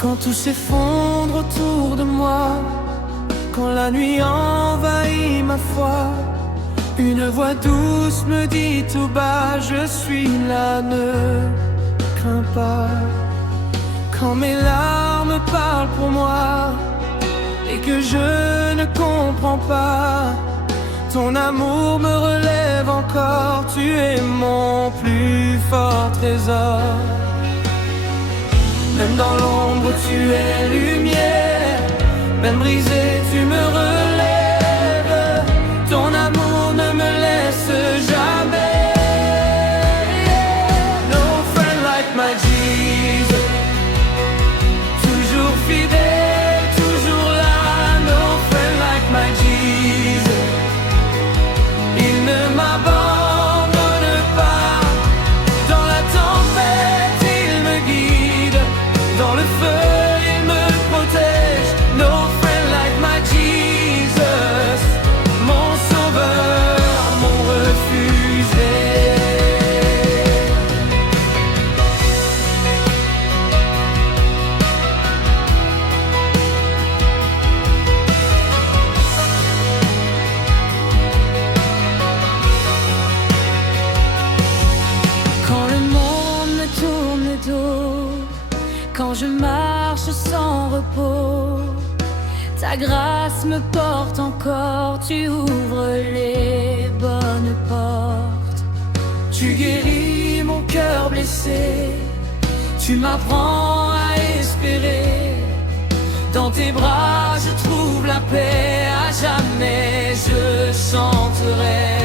Quand tout s'effondre autour de moi, quand la nuit envahit ma foi, une voix douce me dit tout bas, je suis là, ne crains pas. Quand mes larmes parlent pour moi et que je ne comprends pas, ton amour me relève encore, tu es mon plus fort trésor. Même dans l'ombre tu es lumière, même brisé tu me relèves, ton amour ne me laisse jamais. No friend like my Jesus, toujours fidèle, toujours là. No friend like my Jesus, il ne m'abandonne pas. Dans la tempête il me guide, dans le feu il me protège. No friend like my Jesus, mon sauveur, mon refuge. Quand le monde me tourne le dos, quand je marche sans repos, ta grâce me porte encore, tu ouvres les bonnes portes. Tu guéris mon cœur blessé, tu m'apprends à espérer. Dans tes bras je trouve la paix, à jamais je chanterai.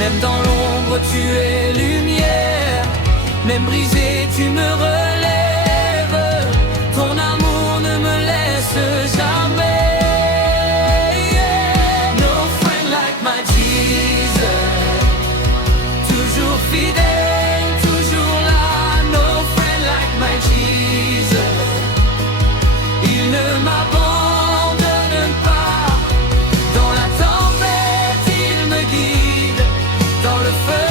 Même dans l'ombre tu es lumière, même brisé tu me relèves, ton amour ne me laisse jamais. No friend like my Jesus, toujours fidèle, toujours là. No friend like my Jesus, il ne m'abandonne pas. Dans la tempête il me guide, dans le feu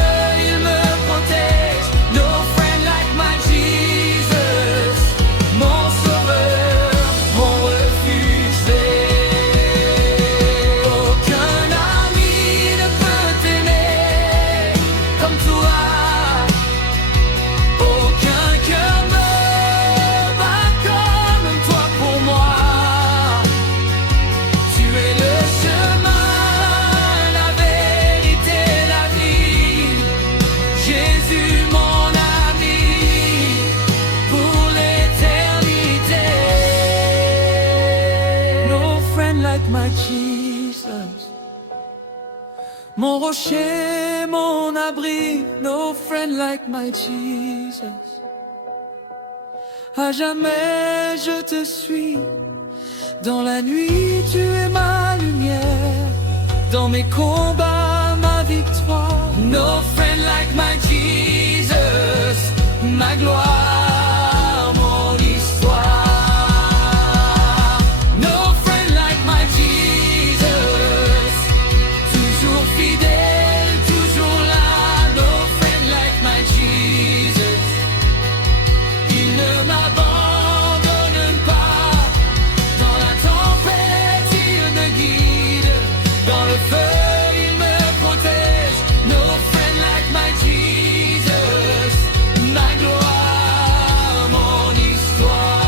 il me protège. No friend like my Jesus, mon sauveur, mon refuge. Aucun ami ne peut t'aimer comme toi, aucun cœur ne bat comme toi pour moi. Tu es le chemin, la vérité, la vie, Jésus mon ami, pour l'éternité. No friend like my Jesus, mon rocher, mon abri. No friend like my Jesus, à jamais je te suis. Dans la nuit tu es ma lumière, dans mes combats ma victoire. No friend like my Jesus, ma gloire, mon histoire. No friend like my Jesus, toujours fidèle, toujours là. No friend like my Jesus, il ne m'abandonne pas. Dans la tempête il me guide, dans le feu il me protège. No friend like my Jesus, ma gloire, mon histoire.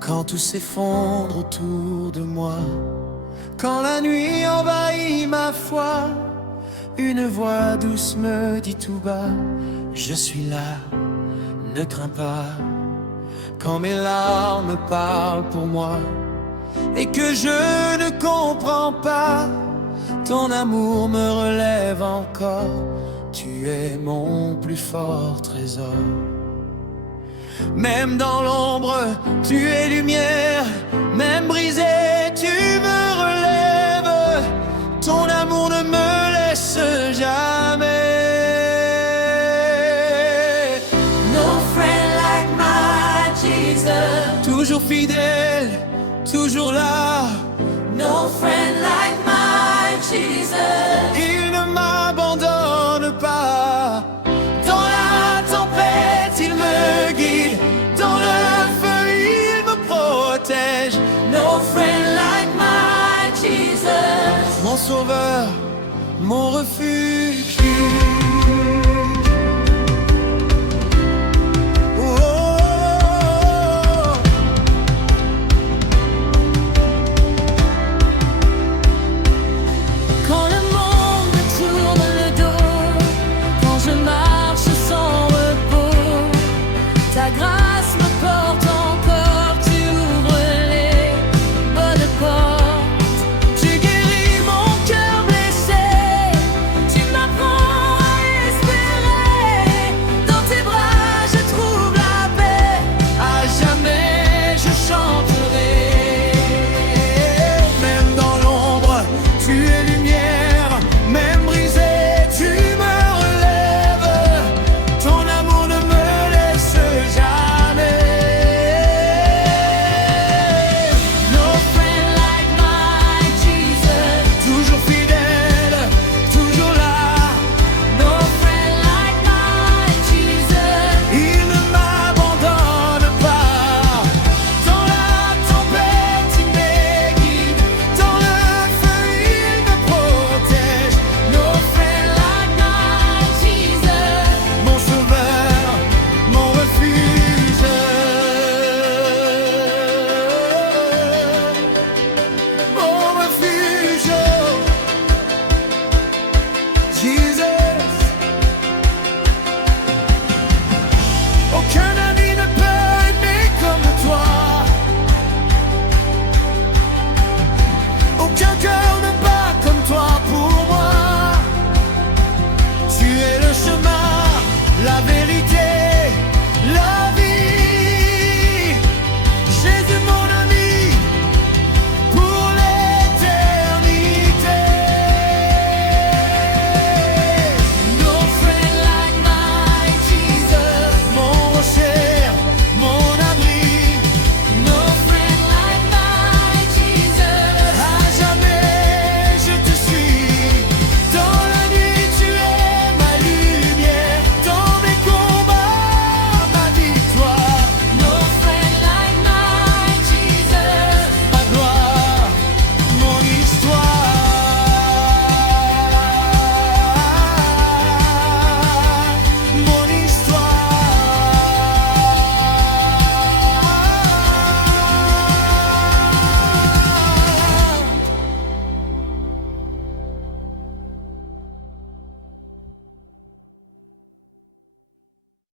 Quand tout s'effondre autour de moi, quand la nuit envahit ma foi, une voix douce me dit tout bas, je suis là, ne crains pas. quand mes larmes parlent pour moi et que je ne comprends pas. Ton amour me relève encore, tu es mon plus fort trésor. Même dans l'ombre, tu es lumière, même brisé, tu me relèves. Ton amour ne me laisse jamais. No friend like my Jesus. Toujours fidèle, toujours là. No friend like my Jesus. Il ne m'abandonne pas. Dans la tempête, il me guide. Dans le feu, il me protège. No friend like my Jesus. Mon sauveur, mon refuge.